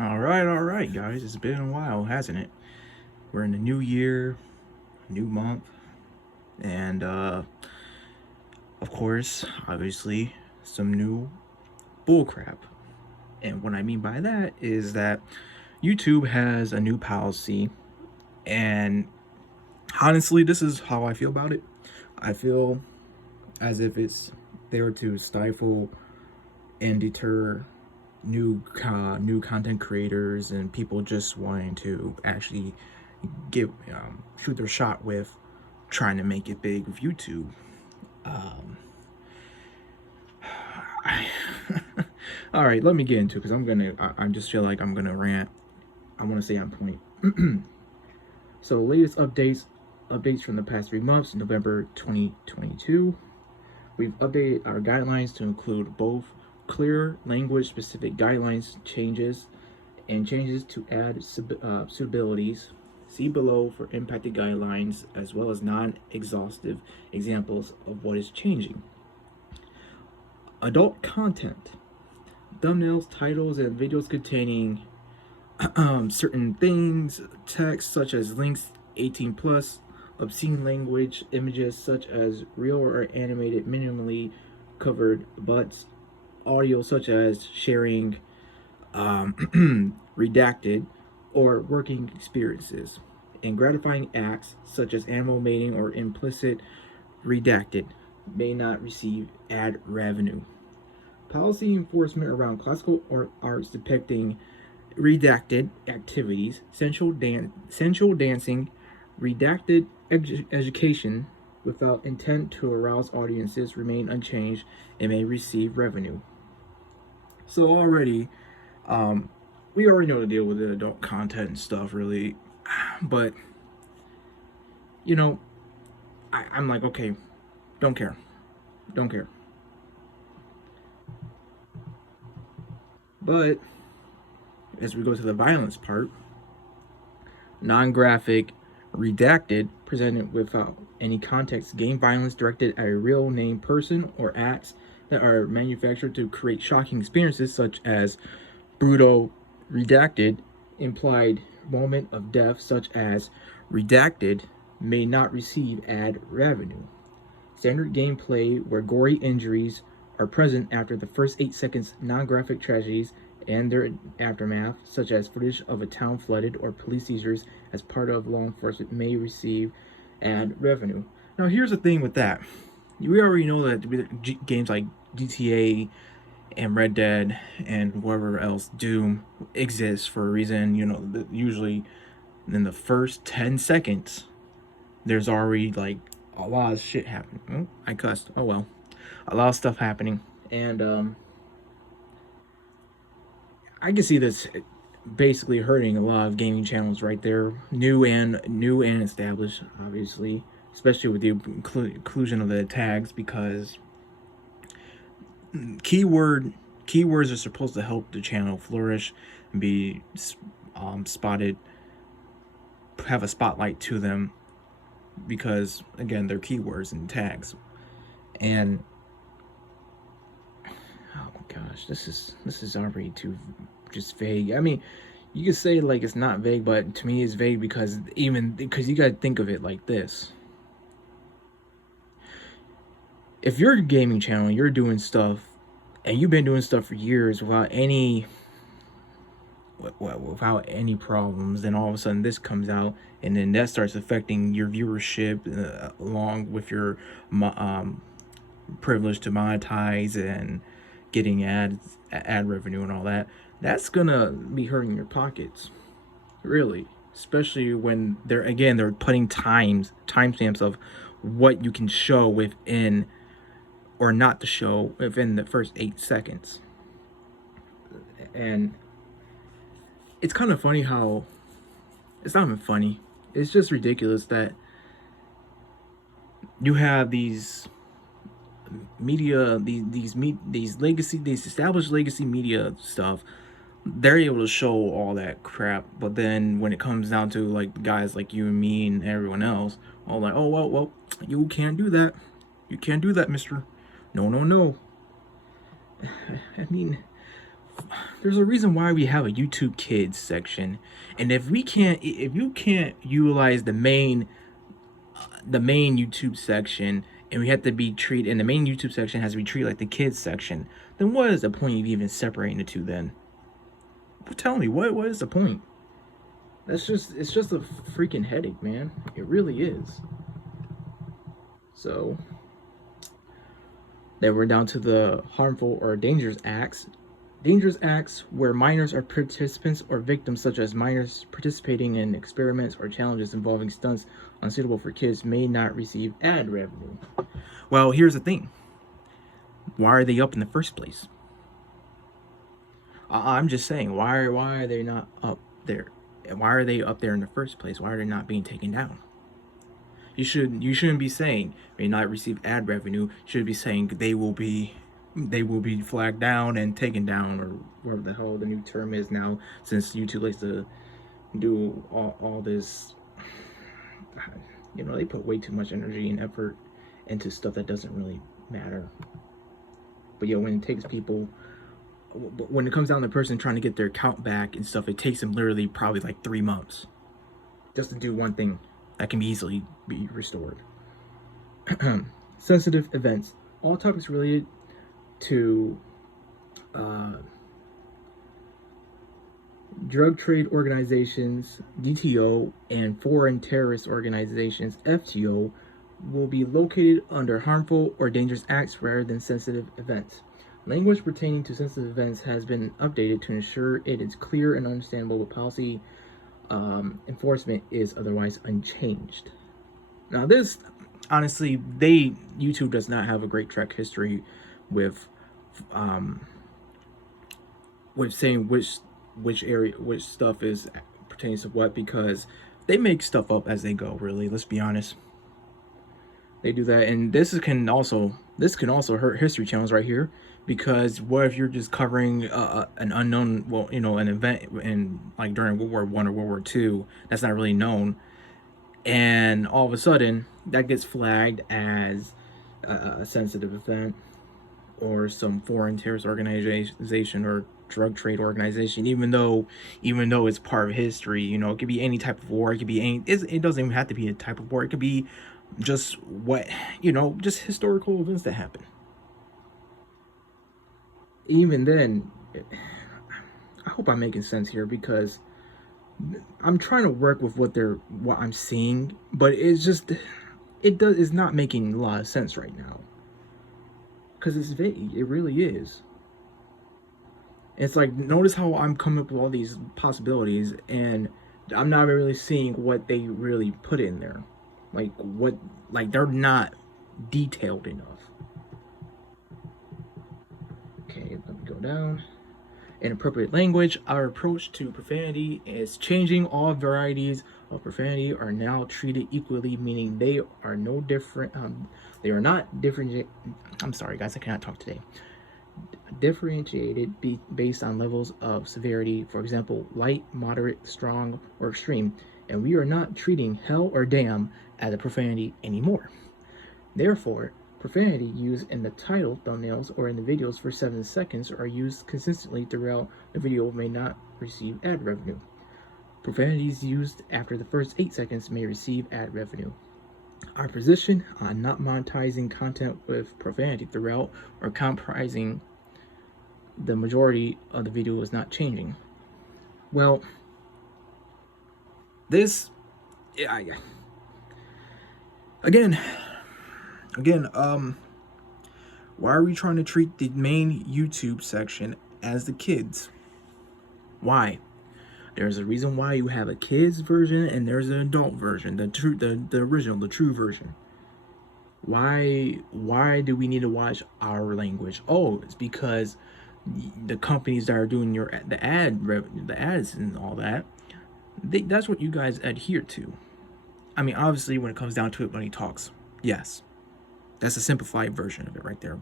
All right, guys. It's been a while, hasn't it? We're in the new year, new month, and of course, obviously, some new bullcrap. And what I mean by that is that YouTube has a new policy, and honestly, this is how I feel about it. I feel as if it's there to stifle and deter new content creators and people just wanting to actually give shoot their shot with trying to make it big with YouTube. Um, I, all right, let me get into it because I just feel like I'm gonna rant. I want to stay on point. So, latest updates from the past 3 months, November 2022. We've updated our guidelines to include both clear language specific guidelines changes and changes to add suitabilities. See below for impacted guidelines as well as non exhaustive examples of what is changing. Adult content. Thumbnails, titles, and videos containing certain things, text such as links 18 plus, obscene language, images such as real or animated, minimally covered butts, audio such as sharing redacted or working experiences, and gratifying acts such as animal mating or implicit redacted may not receive ad revenue. Policy enforcement around classical arts depicting redacted activities, sensual dancing, redacted education without intent to arouse audiences remain unchanged and may receive revenue. So um, we already know the deal with the adult content and stuff, really. But you know, I'm like, okay, don't care, don't care. But as we go to the violence part, non-graphic, redacted, presented without any context, game violence directed at a real name person or acts that are manufactured to create shocking experiences, such as brutal, redacted, implied moment of death, such as redacted, may not receive ad revenue. Standard gameplay where gory injuries are present after the first 8 seconds, non graphic tragedies and their aftermath, such as footage of a town flooded or police seizures as part of law enforcement, may receive ad revenue. Now, here's the thing with that. We already know that games like GTA and Red Dead and whatever else, Doom, exists for a reason. You know, usually in the first 10 seconds, there's already like a lot of shit happening. Oh, I cussed. Oh well. A lot of stuff happening. And I can see this basically hurting a lot of gaming channels right there, new and established, obviously, especially with the inclusion of the tags, because keyword keywords are supposed to help the channel flourish and be spotted, have a spotlight to them, because again they're keywords and tags. And oh my gosh, this is already too just vague. I mean, you could say like it's not vague, but to me it's vague because you gotta think of it like this. If you're a gaming channel, you're doing stuff, and you've been doing stuff for years without any problems, then all of a sudden this comes out, and then that starts affecting your viewership, along with your privilege to monetize and getting ad revenue and all that. That's gonna be hurting your pockets, really, especially when they're putting timestamps of what you can show within or not to show within the first 8 seconds. And it's kind of funny how it's not even funny. It's just ridiculous that you have these media, these established legacy media stuff. They're able to show all that crap, but then when it comes down to like guys like you and me and everyone else, all like, oh well, you can't do that. You can't do that, Mister. No, no, no. I mean, there's a reason why we have a YouTube Kids section, and if you can't utilize the main YouTube section, and we have to be treated, and the main YouTube section has to be treated like the kids section, then what is the point of even separating the two? Then, tell me, what is the point? It's just a freaking headache, man. It really is. So then we're down to the harmful or dangerous acts. Dangerous acts where minors are participants or victims, such as minors participating in experiments or challenges involving stunts unsuitable for kids, may not receive ad revenue. Well, here's the thing. Why are they up in the first place? I'm just saying, why are they not up there? Why are they up there in the first place? Why are they not being taken down? You shouldn't be saying may not receive ad revenue. You should be saying they will be flagged down and taken down, or whatever the hell the new term is now, since YouTube likes to do all this. You know, they put way too much energy and effort into stuff that doesn't really matter. But yeah, when it takes people, when it comes down to the person trying to get their account back and stuff, it takes them literally probably like 3 months just to do one thing that can easily be restored. Sensitive events. All topics related to drug trade organizations, DTO, and foreign terrorist organizations, FTO, will be located under harmful or dangerous acts rather than sensitive events. Language pertaining to sensitive events has been updated to ensure it is clear and understandable, but policy enforcement is otherwise unchanged. Now this, honestly, YouTube does not have a great track history with saying which stuff is pertains to what, because they make stuff up as they go, really. Let's be honest. They do that, and this can also hurt history channels right here, because what if you're just covering an unknown, well, you know, an event in like during World War I or World War II that's not really known, and all of a sudden that gets flagged as a sensitive event, or some foreign terrorist organization or drug trade organization, even though it's part of history. You know, it could be any type of war. It could be it doesn't even have to be a type of war. It could be just just historical events that happen. Even then, I hope I'm making sense here, because I'm trying to work with what I'm seeing, but it's not making a lot of sense right now, because it's vague. It really is. It's like, notice how I'm coming up with all these possibilities, and I'm not really seeing what they really put in there. Like they're not detailed enough. Okay, let me go down. Inappropriate language. Our approach to profanity is changing. All varieties of profanity are now treated equally, meaning they are no different. They are not different. I'm sorry, guys, I cannot talk today. Differentiated based on levels of severity, for example, light, moderate, strong, or extreme, and we are not treating hell or damn as a profanity anymore. Therefore, profanity used in the title, thumbnails, or in the videos for 7 seconds are used consistently throughout the video may not receive ad revenue. Profanities used after the first 8 seconds may receive ad revenue. Our position on not monetizing content with profanity throughout or comprising the majority of the video is not changing. Well, this, again, why are we trying to treat the main YouTube section as the kids? Why? There's a reason why you have a kids version and there's an adult version, the original, the true version. Why do we need to watch our language? Oh, it's because the companies that are doing the ads and all that, that's what you guys adhere to. I mean, obviously, when it comes down to it, when he talks, yes, that's a simplified version of it right there.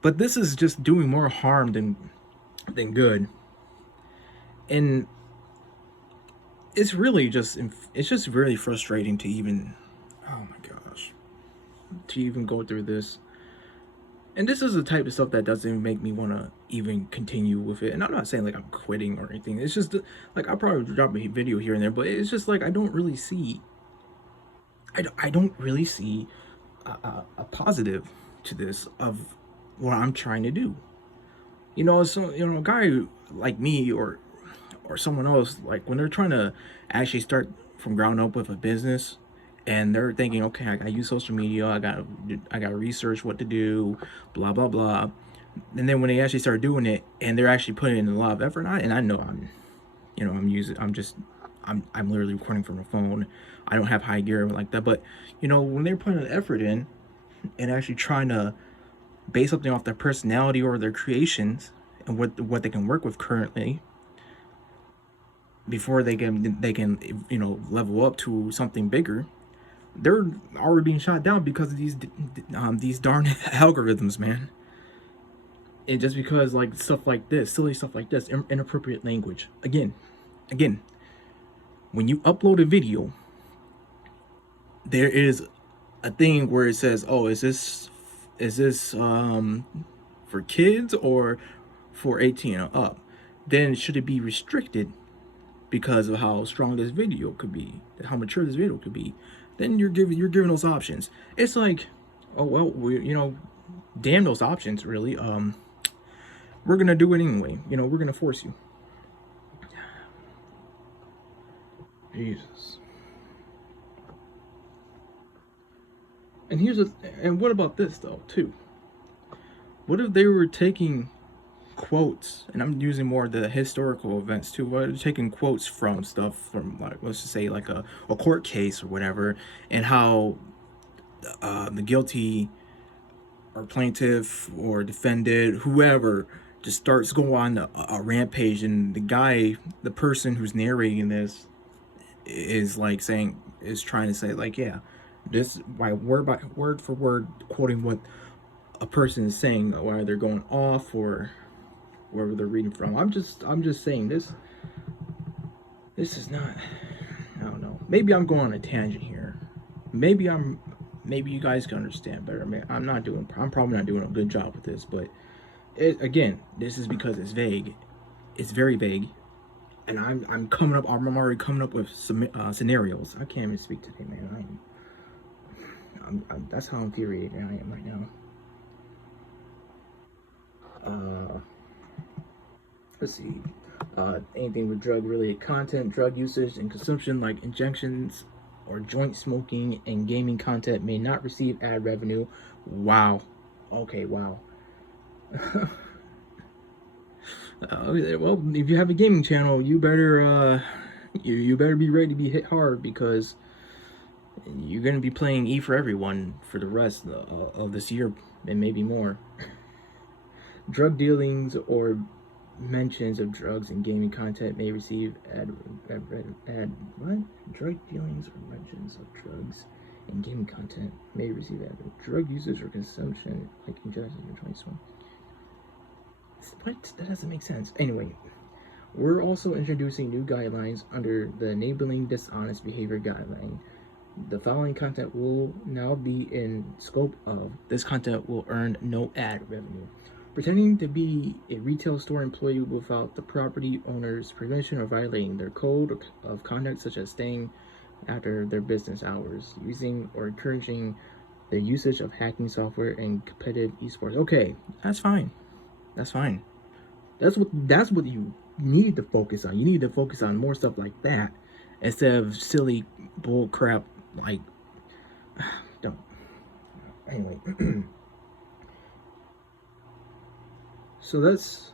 But this is just doing more harm than good, and it's just really frustrating to even, oh my gosh, to even go through this. And this is the type of stuff that doesn't make me want to even continue with it. And I'm not saying like I'm quitting or anything. It's just like I'll probably drop a video here and there, but it's just like I don't really see. I don't really see a positive to this of what I'm trying to do. So a guy like me or someone else, like when they're trying to actually start from ground up with a business, and they're thinking, okay, I use social media, I got to research what to do, blah blah blah, and then when they actually start doing it, and they're actually putting in a lot of effort, and I know I'm literally recording from a phone. I don't have high gear like that, but when they're putting an effort in and actually trying to base something off their personality or their creations and what they can work with currently before they can level up to something bigger, they're already being shot down because of these darn algorithms, man. And just because like stuff like this, silly stuff like this, inappropriate language. Again, when you upload a video, there is a thing where it says, "Oh, is this for kids or for 18 and up?" Then should it be restricted because of how strong this video could be, how mature this video could be? Then you're giving those options. It's like, oh well, damn those options, really. We're gonna do it anyway. We're gonna force you. Jesus. And what about this though too? What if they were taking quotes, and I'm using more of the historical events too. What if taking quotes from stuff from, like, let's just say like a court case or whatever, and how the guilty or plaintiff or defendant, whoever, just starts going on a rampage, and the person who's narrating this is like is trying to say like, yeah, this by word for word quoting what a person is saying, whether they're going off or wherever they're reading from. I'm just saying this is not, I don't know. Maybe I'm going on a tangent here. Maybe you guys can understand better. I mean, I'm probably not doing a good job with this, but again, this is because it's vague. It's very vague, and I'm already coming up with some scenarios. I can't even speak today, man. That's how infuriated I am right now. Let's see. Anything with drug-related content, drug usage, and consumption, like injections or joint smoking and gaming content, may not receive ad revenue. Wow. Okay, wow. Well, if you have a gaming channel, you better you better be ready to be hit hard, because you're gonna be playing E for Everyone for the rest of this year and maybe more. Drug dealings or mentions of drugs and gaming content may receive ad what? Drug dealings or mentions of drugs and gaming content may receive ad. Drug usage or consumption, like injection or joint smoking. What? That doesn't make sense. Anyway, we're also introducing new guidelines under the Enabling Dishonest Behavior Guideline. The following content will now be in scope of. This content will earn no ad revenue. Pretending to be a retail store employee without the property owner's permission, or violating their code of conduct, such as staying after their business hours, using or encouraging the usage of hacking software and competitive esports. Okay, that's fine. That's fine. That's what you need to focus on. You need to focus on more stuff like that instead of silly bull crap like don't. Anyway, so that's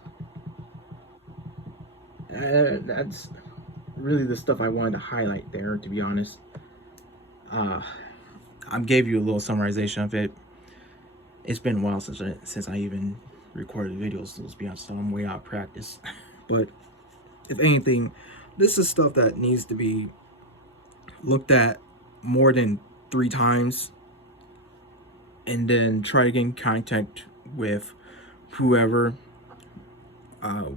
really the stuff I wanted to highlight there. To be honest, I gave you a little summarization of it. It's been a while since I even recorded videos, so let's be honest, so I'm way out of practice. But if anything, this is stuff that needs to be looked at more than 3 times, and then try to get in contact with whoever,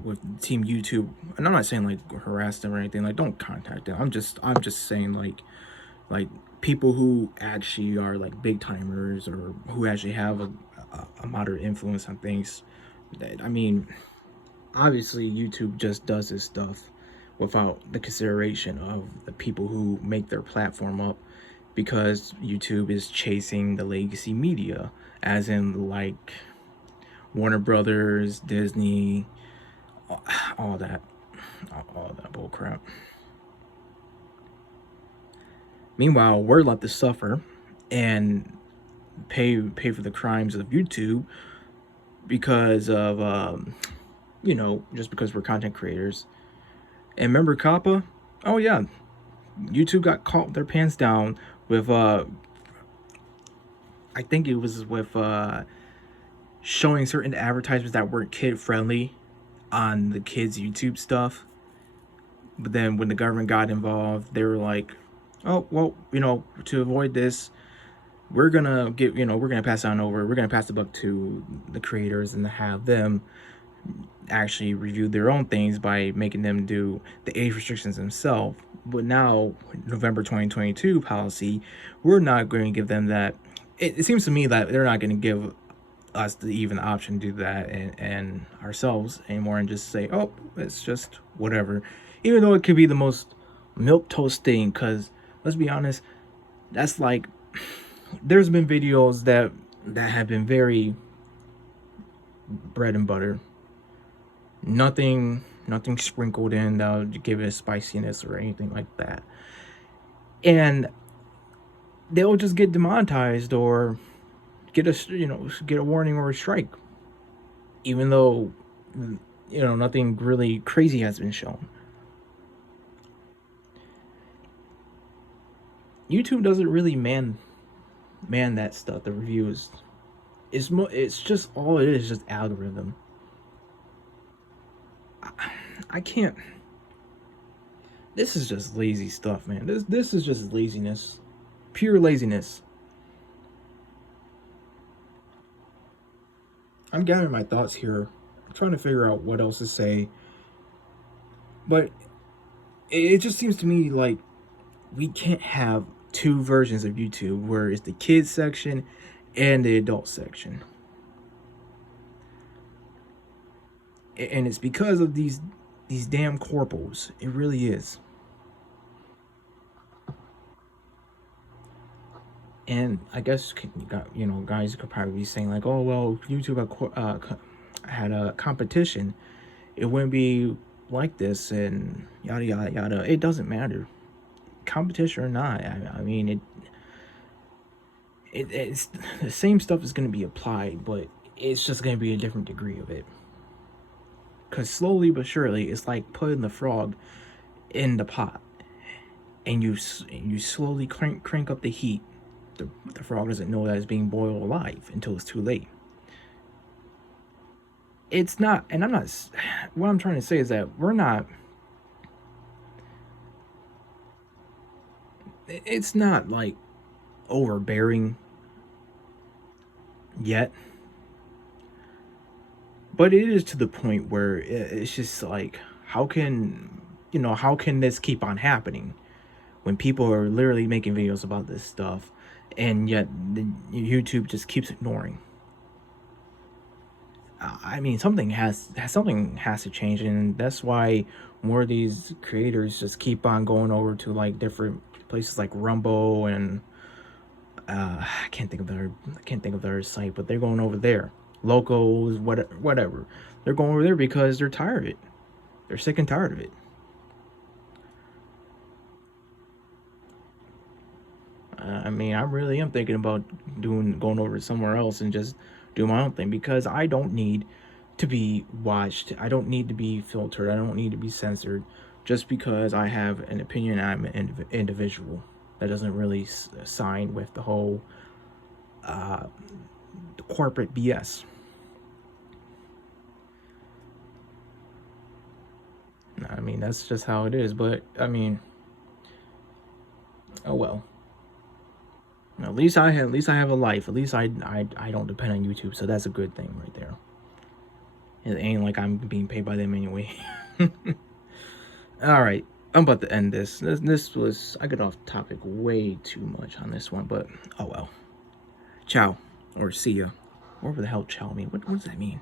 with Team YouTube. And I'm not saying like harass them or anything. Like, don't contact them. I'm just saying like people who actually are like big timers, or who actually have a moderate influence on things. I mean, obviously YouTube just does this stuff without the consideration of the people who make their platform up, because YouTube is chasing the legacy media, as in like Warner Brothers, Disney, all that, all that bull crap. Meanwhile, we're left to suffer and pay for the crimes of YouTube because of just because we're content creators. And remember COPPA? Oh yeah, YouTube got caught their pants down with I think it was with showing certain advertisements that weren't kid friendly on the kids YouTube stuff. But then when the government got involved, they were like, "Oh well, to avoid this, we're gonna we're gonna pass on over. We're gonna pass the buck to the creators and have them actually review their own things by making them do the age restrictions themselves." But now, November 2022 policy, we're not going to give them that. It seems to me that they're not going to give us the even option to do that and ourselves anymore, and just say, oh, it's just whatever. Even though it could be the most milquetoast thing, because let's be honest, that's like, there's been videos that have been very bread and butter. Nothing sprinkled in that would give it a spiciness or anything like that. And they'll just get demonetized or get a warning or a strike, even though nothing really crazy has been shown. YouTube doesn't really man that stuff. The reviews, it's just all it is, just algorithm. I can't. This is just lazy stuff, man. This is just laziness, pure laziness. I'm gathering my thoughts here. I'm trying to figure out what else to say, but it just seems to me like we can't have two versions of YouTube, where it's the kids section and the adult section. And it's because of these damn corpos. It really is. And I guess guys could probably be saying like, oh well, YouTube had a competition, it wouldn't be like this and yada yada yada. It doesn't matter, competition or not. I mean, it's the same stuff is going to be applied, but it's just going to be a different degree of it. Because slowly but surely, it's like putting the frog in the pot, and you slowly crank up the heat. The frog doesn't know that it's being boiled alive until it's too late. It's not, and I'm not. What I'm trying to say is that we're not. It's not like overbearing yet, but it is to the point where it's just like, how can this keep on happening when people are literally making videos about this stuff, and yet YouTube just keeps ignoring? I mean, something has to change, and that's why more of these creators just keep on going over to like different places like Rumble and I can't think of their site, but they're going over there. Locals, whatever. They're going over there because they're tired of it. They're sick and tired of it. I mean, I really am thinking about going over somewhere else and just do my own thing, because I don't need to be watched. I don't need to be filtered. I don't need to be censored just because I have an opinion. I'm an individual that doesn't really sign with the whole corporate BS. I mean, that's just how it is. But I mean, oh well. At least I have a life. At least I don't depend on YouTube, so that's a good thing right there. It ain't like I'm being paid by them anyway. All right, I'm about to end this. This was, I got off topic way too much on this one, but oh well. Ciao, or see ya. Whatever the hell chell mean. What does that mean?